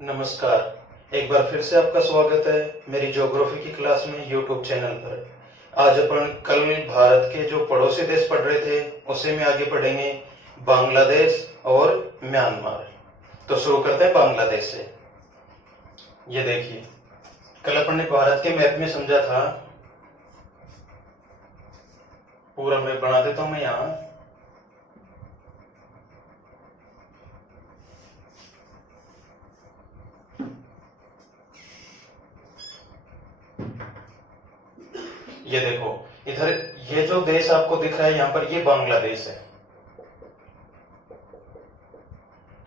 नमस्कार। एक बार फिर से आपका स्वागत है मेरी ज्योग्राफी की क्लास में यूट्यूब चैनल पर। आज अपन कल भारत के जो पड़ोसी देश पढ़ रहे थे उसे में आगे पढ़ेंगे बांग्लादेश और म्यांमार। तो शुरू करते हैं बांग्लादेश से। ये देखिए, कल अपन ने भारत के मैप में समझा था, पूरा मैप बना देता हूं मैं यहाँ। ये देखो, इधर ये जो देश आपको दिख रहा है यहाँ पर, ये बांग्लादेश है।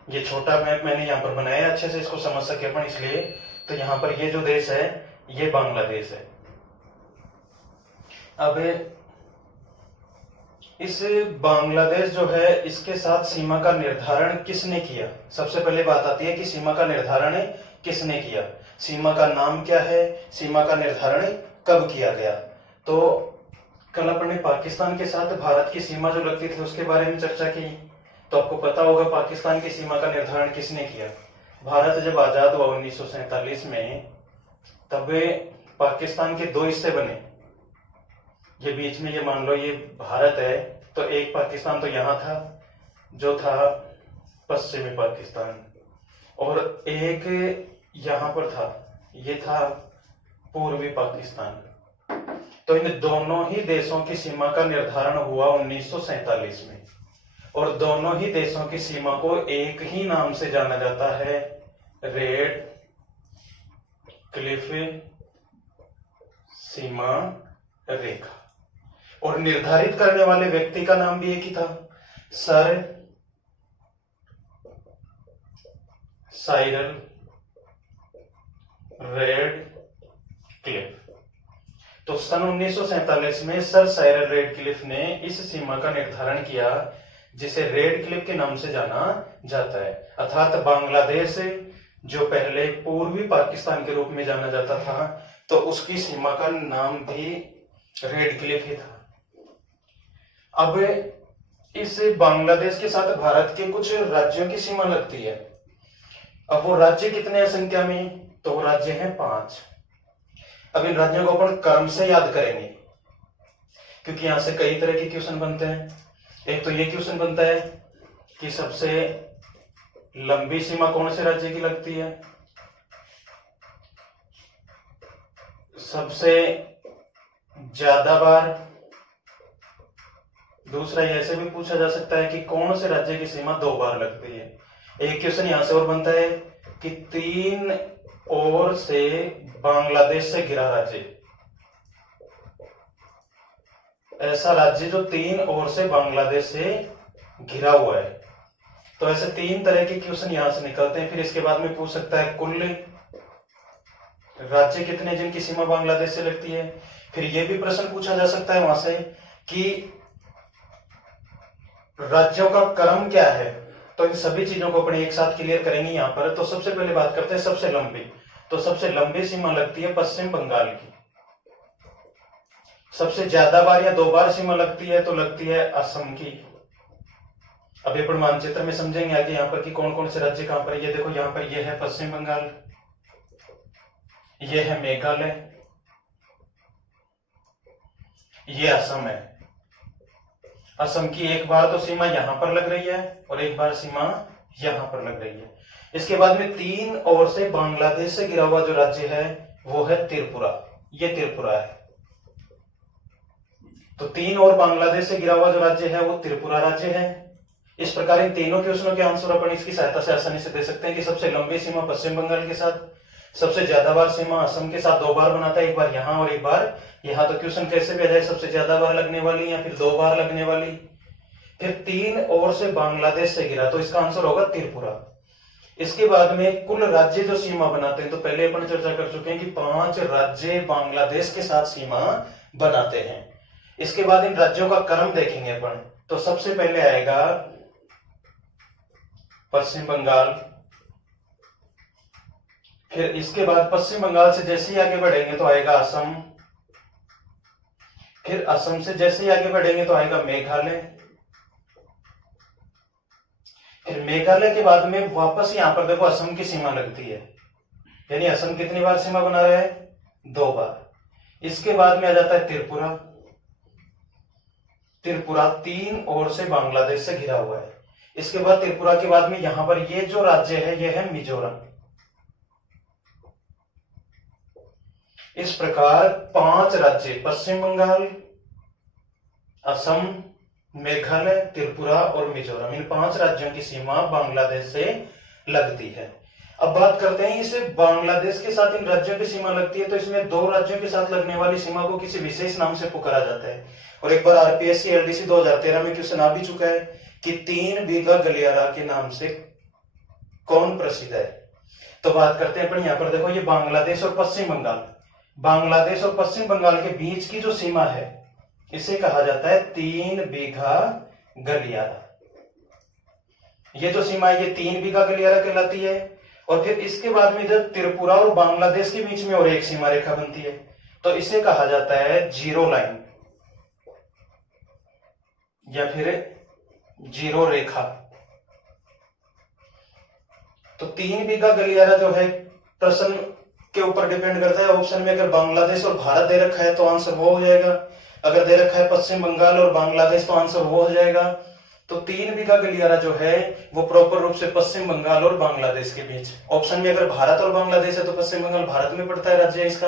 ये छोटा मैप मैंने यहाँ पर बनाया अच्छे से इसको समझ सके अपन, इसलिए। तो यहाँ पर ये जो देश है ये बांग्लादेश है। अब इस बांग्लादेश जो है इसके साथ सीमा का निर्धारण किसने किया? सबसे पहले बात आती है कि सीमा का निर्धारण किसने किया, सीमा का नाम क्या है, सीमा का निर्धारण कब किया गया। तो कल अपन ने पाकिस्तान के साथ भारत की सीमा जो लगती थी उसके बारे में चर्चा की। तो आपको पता होगा पाकिस्तान की सीमा का निर्धारण किसने किया। भारत जब आजाद हुआ 1947 में, तब पाकिस्तान के दो हिस्से बने। ये बीच में ये मान लो ये भारत है, तो एक पाकिस्तान तो यहाँ था जो था पश्चिमी पाकिस्तान, और एक यहाँ पर था, ये था पूर्वी पाकिस्तान। तो इन दोनों ही देशों की सीमा का निर्धारण हुआ 1947 में, और दोनों ही देशों की सीमा को एक ही नाम से जाना जाता है, रेड क्लिफ सीमा रेखा। और निर्धारित करने वाले व्यक्ति का नाम भी एक ही था, सर साइरल रेड क्लिफ। तो सन 1947 में सर साइरल रेड क्लिफ ने इस सीमा का निर्धारण किया जिसे रेड क्लिफ के नाम से जाना जाता है। अर्थात बांग्लादेश जो पहले पूर्वी पाकिस्तान के रूप में जाना जाता था, तो उसकी सीमा का नाम भी रेड क्लिफ ही था। अब इस बांग्लादेश के साथ भारत के कुछ राज्यों की सीमा लगती है। अब वो राज्य कितने हैं संख्या में? तो वो राज्य हैं 5। अब इन राज्यों को अपन क्रम से याद करेंगे, क्योंकि यहां से कई तरह के क्वेश्चन बनते हैं। एक तो ये क्वेश्चन बनता है कि सबसे लंबी सीमा कौन से राज्य की लगती है, सबसे ज्यादा बार। दूसरा ऐसे भी पूछा जा सकता है कि कौन से राज्य की सीमा 2 बार लगती है। एक क्वेश्चन यहां से और बनता है कि 3 ओर से बांग्लादेश से घिरा राज्य, ऐसा राज्य जो 3 ओर से बांग्लादेश से घिरा हुआ है। तो ऐसे 3 तरह के क्वेश्चन यहां से निकलते हैं। फिर इसके बाद में पूछ सकता है कुल राज्य कितने जिनकी सीमा बांग्लादेश से लगती है। फिर यह भी प्रश्न पूछा जा सकता है वहां से कि राज्यों का क्रम क्या है। तो इन सभी चीजों को अपने एक साथ क्लियर करेंगे यहां पर। तो सबसे पहले बात करते हैं सबसे लंबी। तो सबसे लंबी सीमा लगती है पश्चिम बंगाल की। सबसे ज्यादा बार या 2 बार सीमा लगती है तो लगती है असम की। अभी अपन मानचित्र में समझेंगे आगे यहाँ पर कि कौन कौन से राज्य कहां पर। ये देखो, यहाँ पर ये है पश्चिम बंगाल, ये है मेघालय, ये असम है। असम की एक बार तो सीमा यहां पर लग रही है और एक बार सीमा यहां पर लग रही है। इसके बाद में 3 ओर से बांग्लादेश से घिरा हुआ जो राज्य है वो है त्रिपुरा। ये त्रिपुरा है। तो 3 और बांग्लादेश से घिरा हुआ जो राज्य है वो त्रिपुरा राज्य है। इस प्रकार इन तीनों क्वेश्चनों के आंसर अपन इसकी सहायता से आसानी से दे सकते हैं कि सबसे लंबी सीमा पश्चिम बंगाल के साथ, सबसे ज्यादा बार सीमा असम के साथ 2 बार बनाता है, एक बार यहां और एक बार यहां। तो क्वेश्चन कैसे भी आ जाए, सबसे ज्यादा बार लगने वाली या फिर 2 बार लगने वाली। फिर 3 ओर से बांग्लादेश से घिरा, तो इसका आंसर होगा त्रिपुरा। इसके बाद में कुल राज्य जो सीमा बनाते हैं, तो पहले अपन चर्चा कर चुके हैं कि 5 राज्य बांग्लादेश के साथ सीमा बनाते हैं। इसके बाद इन राज्यों का क्रम देखेंगे अपन। तो सबसे पहले आएगा पश्चिम बंगाल, फिर इसके बाद पश्चिम बंगाल से जैसे ही आगे बढ़ेंगे तो आएगा असम, फिर असम से जैसे ही आगे बढ़ेंगे तो आएगा मेघालय, फिर मेघालय के बाद में वापस यहाँ पर देखो असम की सीमा लगती है, यानी असम कितनी बार सीमा बना रहा है? 2 बार। इसके बाद में आ जाता है त्रिपुरा। त्रिपुरा 3 ओर से बांग्लादेश से घिरा हुआ है। इसके बाद त्रिपुरा के बाद में यहां पर ये जो राज्य है ये है मिजोरम। इस प्रकार 5 राज्य, पश्चिम बंगाल, असम, मेघालय, त्रिपुरा और मिजोरम, इन 5 राज्यों की सीमा बांग्लादेश से लगती है। अब बात करते हैं इसे बांग्लादेश के साथ इन राज्यों की सीमा लगती है, तो इसमें 2 राज्यों के साथ लगने वाली सीमा को किसी विशेष नाम से पुकारा जाता है। और एक बार आरपीएससी एलडीसी 2013 में क्वेश्चन आ भी चुका है कि 3 बीघा गलियारा के नाम से कौन प्रसिद्ध है। तो बात करते हैं अपन, यहां पर देखो ये बांग्लादेश और पश्चिम बंगाल, बांग्लादेश और पश्चिम बंगाल के बीच की जो सीमा है इसे कहा जाता है 3 बीघा गलियारा। ये जो सीमा है ये 3 बीघा गलियारा कहलाती है। और फिर इसके बाद में इधर त्रिपुरा और बांग्लादेश के बीच में और एक सीमा रेखा बनती है, तो इसे कहा जाता है जीरो लाइन या फिर जीरो रेखा। तो 3 बीघा गलियारा जो है प्रश्न के ऊपर डिपेंड करता है। ऑप्शन में अगर बांग्लादेश और भारत दे रखा है तो आंसर वो हो जाएगा, अगर दे रखा है पश्चिम बंगाल और बांग्लादेश तो आंसर वो हो जाएगा। तो 3 बीघा गलियारा जो है वो प्रॉपर रूप से पश्चिम बंगाल और बांग्लादेश के बीच। ऑप्शन में अगर भारत और बांग्लादेश है तो पश्चिम बंगाल भारत में पड़ता है राज्य इसका,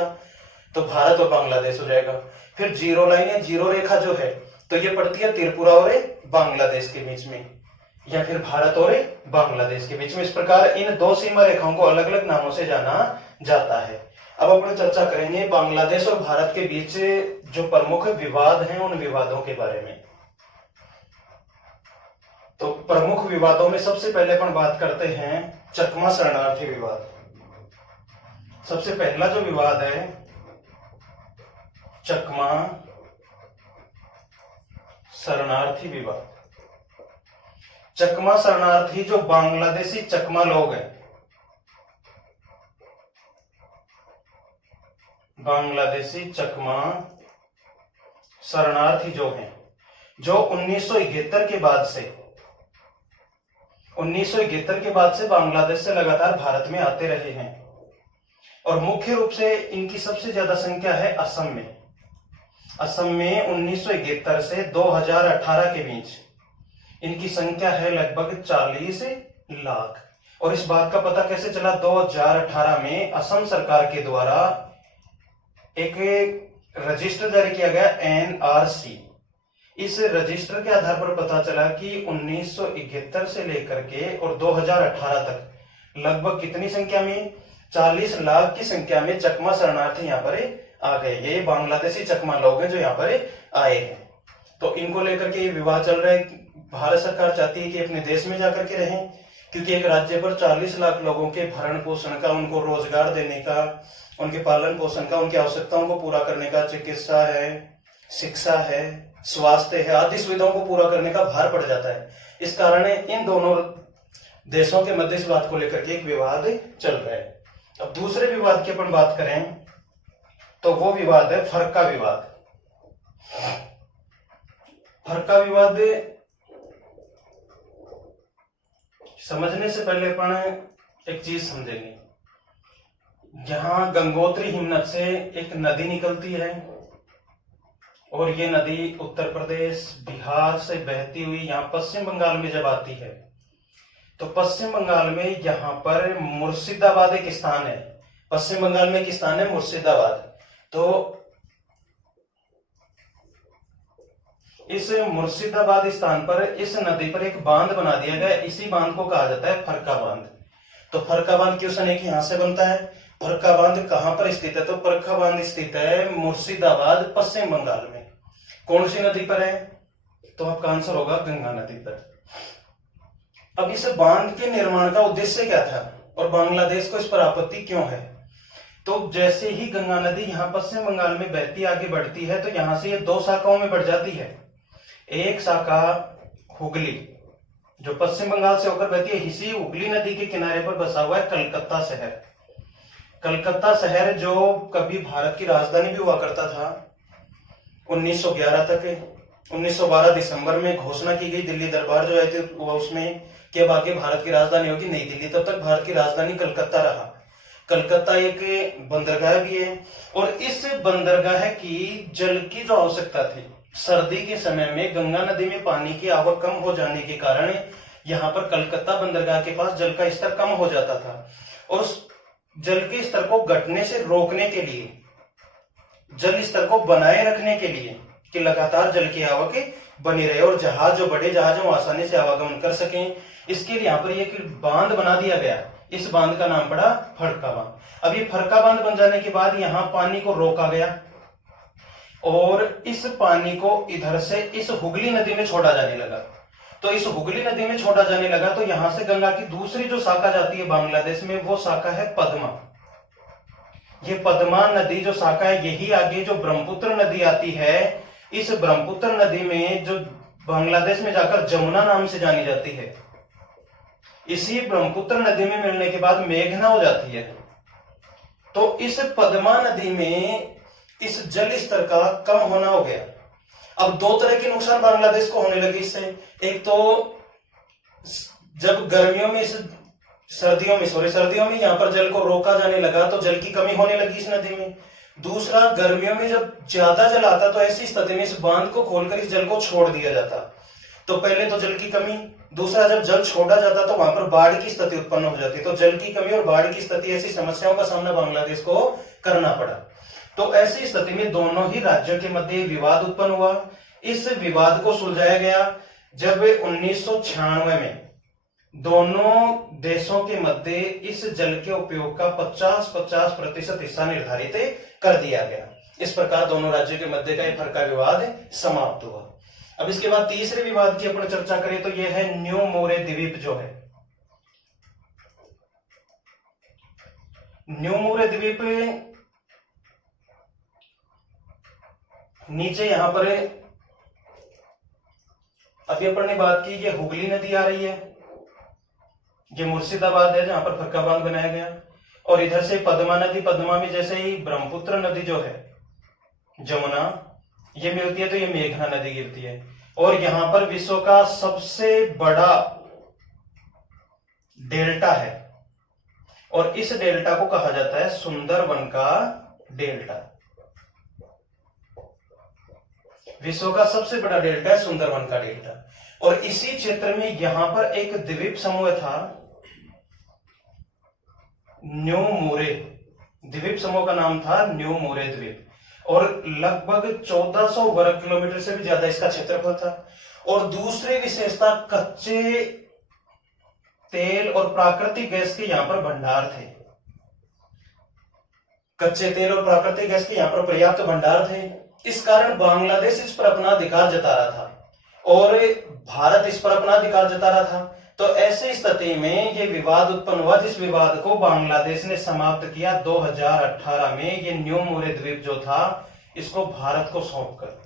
तो भारत और बांग्लादेश हो जाएगा। फिर जीरो लाइन या जीरो रेखा जो है तो ये पड़ती है त्रिपुरा और बांग्लादेश के बीच में या फिर भारत और बांग्लादेश के बीच में। इस प्रकार इन 2 सीमा रेखाओं को अलग अलग नामों से जाना जाता है। अब अपन चर्चा करेंगे बांग्लादेश और भारत के बीच जो प्रमुख विवाद हैं उन विवादों के बारे में। तो प्रमुख विवादों में सबसे पहले अपन बात करते हैं चकमा शरणार्थी विवाद। सबसे पहला जो विवाद है चकमा शरणार्थी विवाद। चकमा शरणार्थी जो बांग्लादेशी चकमा लोग हैं, बांग्लादेशी चकमा शरणार्थी जो हैं, जो 1971 के बाद से बांग्लादेश से लगातार भारत में आते रहे हैं। और मुख्य रूप से इनकी सबसे ज्यादा संख्या है असम में। असम में 1971 से 2018 के बीच इनकी संख्या है लगभग 40 लाख। और इस बात का पता कैसे चला? 2018 में असम सरकार के द्वारा एक रजिस्टर जारी किया गया एनआरसी। इस रजिस्टर के आधार पर पता चला कि 1971 से लेकर के और 2018 तक लगभग कितनी संख्या में, 40 लाख की संख्या में चकमा शरणार्थी यहाँ पर आ गए। ये बांग्लादेशी चकमा लोग हैं जो यहाँ पर आए हैं। तो इनको लेकर के ये विवाद चल रहा है। भारत सरकार चाहती है कि अपने देश में जाकर के रहें, क्योंकि एक राज्य पर 40 लाख लोगों के भरण पोषण का, उनको रोजगार देने का, उनके पालन पोषण का, उनकी आवश्यकताओं को पूरा करने का, चिकित्सा है, शिक्षा है, स्वास्थ्य है, आदि सुविधाओं को पूरा करने का भार पड़ जाता है। इस कारण इन दोनों देशों के मध्य इस बात को लेकर के एक विवाद चल रहा है। अब दूसरे विवाद की अपन बात करें तो वो विवाद है फरक्का विवाद। फरक्का विवाद समझने से पहले अपन एक चीज समझेंगे। यहां गंगोत्री हिमनद से एक नदी निकलती है और ये नदी उत्तर प्रदेश, बिहार से बहती हुई यहाँ पश्चिम बंगाल में जब आती है तो पश्चिम बंगाल में यहाँ पर मुर्शिदाबाद एक स्थान है। पश्चिम बंगाल में एक स्थान है मुर्शिदाबाद। तो इस मुर्शिदाबाद स्थान पर इस नदी पर एक बांध बना दिया गया। इसी बांध को कहा जाता है फरक्का बांध। तो फरक्का बांध क्वेश्चन है कि यहां से बनता है। फरक्का बांध कहां पर स्थित है? तो फरक्का बांध स्थित है मुर्शिदाबाद, पश्चिम बंगाल में। कौन सी नदी पर है? तो आपका आंसर होगा गंगा नदी पर। अब इस बांध के निर्माण का उद्देश्य क्या था और बांग्लादेश को इस पर आपत्ति क्यों है? तो जैसे ही गंगा नदी यहाँ पश्चिम बंगाल में बहती आगे बढ़ती है तो यहां से ये 2 शाखाओं में बढ़ जाती है। एक शाखा हुगली जो पश्चिम बंगाल से होकर बहती है, इसी हुगली नदी के किनारे पर बसा हुआ है कलकत्ता शहर। कलकत्ता शहर जो कभी भारत की राजधानी भी हुआ करता था 1911 तक। 1912 दिसंबर में घोषणा की गई, दिल्ली दरबार जो है उसमें कि अब आगे भारत की राजधानी होगी नई दिल्ली। तब तक भारत की राजधानी कलकत्ता रहा। कलकत्ता एक बंदरगाह भी है और इस बंदरगाह की जल की जो आवश्यकता थी, सर्दी के समय में गंगा नदी में पानी की आवक कम हो जाने के कारण यहाँ पर कलकत्ता बंदरगाह के पास जल का स्तर कम हो जाता था और उस जल के स्तर को घटने से रोकने के लिए, जल स्तर को बनाए रखने के लिए कि लगातार जल की आवक बनी रहे और जहाज, जो बड़े जहाज हैं, वो आसानी से आवागमन कर सकें, इसके लिए यहाँ पर एक बांध बना दिया गया। इस बांध का नाम पड़ा फरक्का बांध। अब ये फरक्का बांध बन जाने के बाद यहाँ पानी को रोका गया और इस पानी को इधर से इस हुगली नदी में छोड़ा जाने लगा। तो इस हुगली नदी में छोड़ा जाने लगा तो यहां से गंगा की दूसरी जो शाखा जाती है बांग्लादेश में, वो शाखा है पद्मा। ये पद्मा नदी जो शाखा है, यही आगे जो ब्रह्मपुत्र नदी आती है, इस ब्रह्मपुत्र नदी में जो बांग्लादेश में जाकर जमुना नाम से जानी जाती है, इसी ब्रह्मपुत्र नदी में मिलने के बाद मेघना हो जाती है। तो इस पद्मा नदी में इस जल स्तर का कम होना हो गया। अब दो तरह के नुकसान बांग्लादेश को होने लगे इससे। एक तो जब गर्मियों में सर्दियों में यहाँ पर जल को रोका जाने लगा तो जल की कमी होने लगी इस नदी में। दूसरा, गर्मियों में जब ज्यादा जल आता तो ऐसी स्थिति में इस बांध को खोलकर इस जल को छोड़ दिया जाता। तो पहले तो जल की कमी, दूसरा जब जल छोड़ा जाता तो वहां पर बाढ़ की स्थिति उत्पन्न हो जाती। तो जल की कमी और बाढ़ की स्थिति, ऐसी समस्याओं का सामना बांग्लादेश को करना पड़ा। तो ऐसी स्थिति में दोनों ही राज्यों के मध्य विवाद उत्पन्न हुआ। इस विवाद को सुलझाया गया जब 1996 में दोनों देशों के मध्य इस जल के उपयोग का 50-50% हिस्सा निर्धारित कर दिया गया। इस प्रकार दोनों राज्यों के मध्य का फरक्का विवाद समाप्त हुआ। अब इसके बाद तीसरे विवाद की अपन चर्चा करें तो यह है न्यू मोरे द्वीप जो है। न्यू मोरे द्वीप नीचे यहां पर अभी अपन ने बात की, ये हुगली नदी आ रही है, ये मुर्शिदाबाद है जहां पर फरक्का बांध बनाया गया, और इधर से पद्मा नदी, पद्मा में जैसे ही ब्रह्मपुत्र नदी जो है, जमुना, ये मिलती है तो ये मेघना नदी गिरती है। और यहां पर विश्व का सबसे बड़ा डेल्टा है और इस डेल्टा को कहा जाता है सुंदरवन का डेल्टा। विश्व का सबसे बड़ा डेल्टा है सुंदरवन का डेल्टा। और इसी क्षेत्र में यहां पर एक द्वीप समूह था, न्यू मोरे। द्वीप समूह का नाम था न्यू मोरे द्वीप और लगभग 1400 वर्ग किलोमीटर से भी ज्यादा इसका क्षेत्रफल था। और दूसरी विशेषता, कच्चे तेल और प्राकृतिक गैस के यहां पर भंडार थे। कच्चे तेल और प्राकृतिक गैस के यहां पर पर्याप्त भंडार थे। इस कारण बांग्लादेश इस पर अपना अधिकार जता रहा था और भारत इस पर अपना अधिकार जता रहा था। तो ऐसी स्थिति में ये विवाद उत्पन्न हुआ, जिस विवाद को बांग्लादेश ने समाप्त किया 2018 में। ये न्यू मोरे द्वीप जो था, इसको भारत को सौंपकर।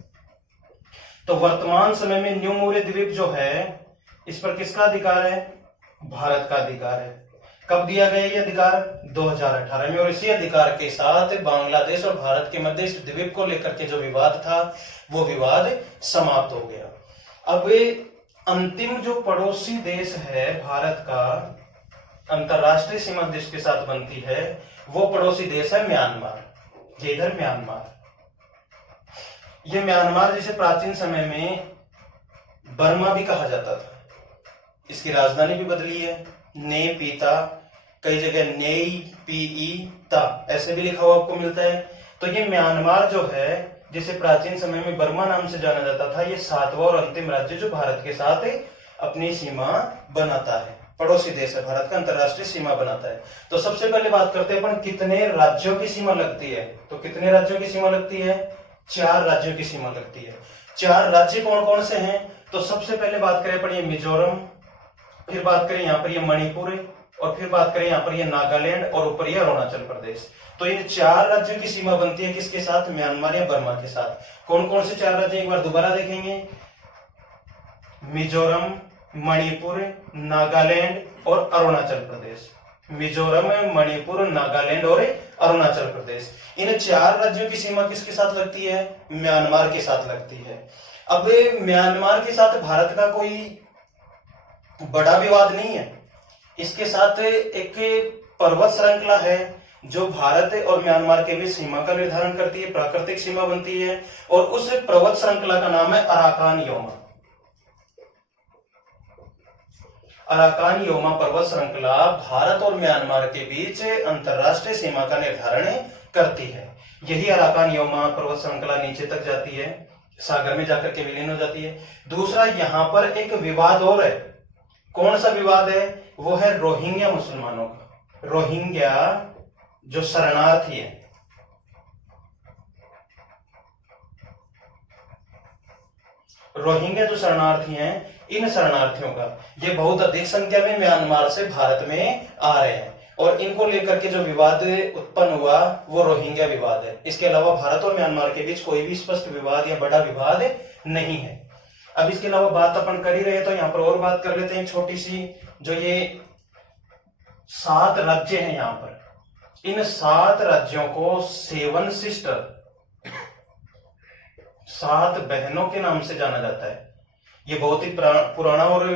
तो वर्तमान समय में न्यू मोरे द्वीप जो है, इस पर किसका अधिकार है? भारत का अधिकार है। कब दिया गया ये अधिकार? 2018 में। और इसी अधिकार के साथ बांग्लादेश और भारत के मध्य इस द्वीप को लेकर के जो विवाद था, वो विवाद समाप्त हो गया। अब अंतिम जो पड़ोसी देश है भारत का, अंतरराष्ट्रीय सीमा जिसके साथ बनती है, वो पड़ोसी देश है म्यांमार। ये इधर म्यांमार, ये म्यांमार जिसे प्राचीन समय में बर्मा भी कहा जाता था। इसकी राजधानी भी बदली है, ने पीता, कई जगह नेई पीई ता ऐसे भी लिखा हुआ आपको मिलता है। तो ये म्यांमार जो है, जिसे प्राचीन समय में बर्मा नाम से जाना जाता था, ये 7वां और अंतिम राज्य जो भारत के साथ अपनी सीमा बनाता है। पड़ोसी देश है भारत का, अंतरराष्ट्रीय सीमा बनाता है। तो सबसे पहले बात करते हैं अपन कितने राज्यों की सीमा लगती है। तो कितने राज्यों की सीमा लगती है? 4 राज्यों की सीमा लगती है। 4 राज्य कौन कौन से हैं? तो सबसे पहले बात करें अपन ये मिजोरम, फिर बात करें यहाँ पर ये मणिपुर, और फिर बात करें यहाँ पर ये नागालैंड, और ऊपर ये अरुणाचल प्रदेश। तो इन 4 राज्यों की सीमा बनती है किसके साथ? म्यांमार या बर्मा के साथ। कौन कौन से 4 राज्य एक बार दोबारा देखेंगे? मिजोरम, मणिपुर, नागालैंड और अरुणाचल प्रदेश। मिजोरम, मणिपुर, नागालैंड और अरुणाचल प्रदेश। इन 4 राज्यों की सीमा किसके साथ लगती है? म्यांमार के साथ लगती है। अब म्यांमार के साथ भारत का कोई बड़ा विवाद नहीं है। इसके साथ एक पर्वत श्रृंखला है जो भारत और म्यांमार के बीच सीमा का निर्धारण करती है, प्राकृतिक सीमा बनती है, और उस पर्वत श्रृंखला का नाम है अराकान योमा। अराकान योमा पर्वत श्रृंखला भारत और म्यांमार के बीच अंतरराष्ट्रीय सीमा का निर्धारण करती है। यही अराकान योमा पर्वत श्रृंखला नीचे तक जाती है, सागर में जाकर के विलीन हो जाती है। दूसरा, यहां पर एक विवाद और है। कौन सा विवाद है? वो है रोहिंग्या मुसलमानों का। रोहिंग्या जो शरणार्थी है, रोहिंग्या जो शरणार्थी हैं, इन शरणार्थियों का ये बहुत अधिक संख्या में म्यांमार से भारत में आ रहे हैं, और इनको लेकर के जो विवाद उत्पन्न हुआ वो रोहिंग्या विवाद है। इसके अलावा भारत और म्यांमार के बीच कोई भी स्पष्ट विवाद या बड़ा विवाद नहीं है। अब इसके अलावा बात अपन कर ही रहे तो यहां पर और बात कर लेते हैं छोटी सी। जो ये 7 राज्य हैं यहां पर, इन 7 राज्यों को 7 सिस्टर, 7 बहनों के नाम से जाना जाता है। ये बहुत ही पुराना और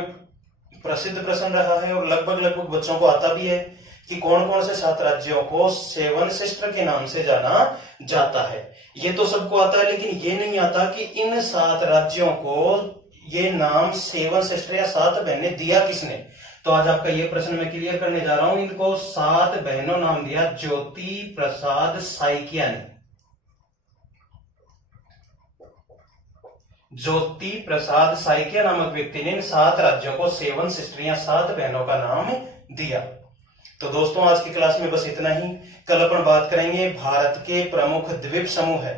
प्रसिद्ध प्रश्न रहा है, और लगभग बच्चों को आता भी है कि कौन कौन से 7 राज्यों को 7 सिस्टर के नाम से जाना जाता है। ये तो सबको आता है, लेकिन ये नहीं आता कि इन 7 राज्यों को ये नाम 7 सिस्टर या 7 बहनें दिया किसने। तो आज आपका ये प्रश्न मैं क्लियर करने जा रहा हूं। इनको 7 बहनों नाम दिया ज्योति प्रसाद साइकिया ने। ज्योति प्रसाद साइकिया नामक व्यक्ति ने इन 7 राज्यों को 7 सिस्टर या 7 बहनों का नाम दिया। तो दोस्तों, आज की क्लास में बस इतना ही। कल अपन बात करेंगे भारत के प्रमुख द्वीप समूह है।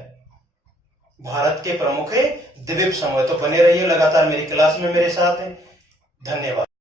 भारत के प्रमुख द्वीप समूह है। तो बने रहिए लगातार मेरी क्लास में मेरे साथ। धन्यवाद।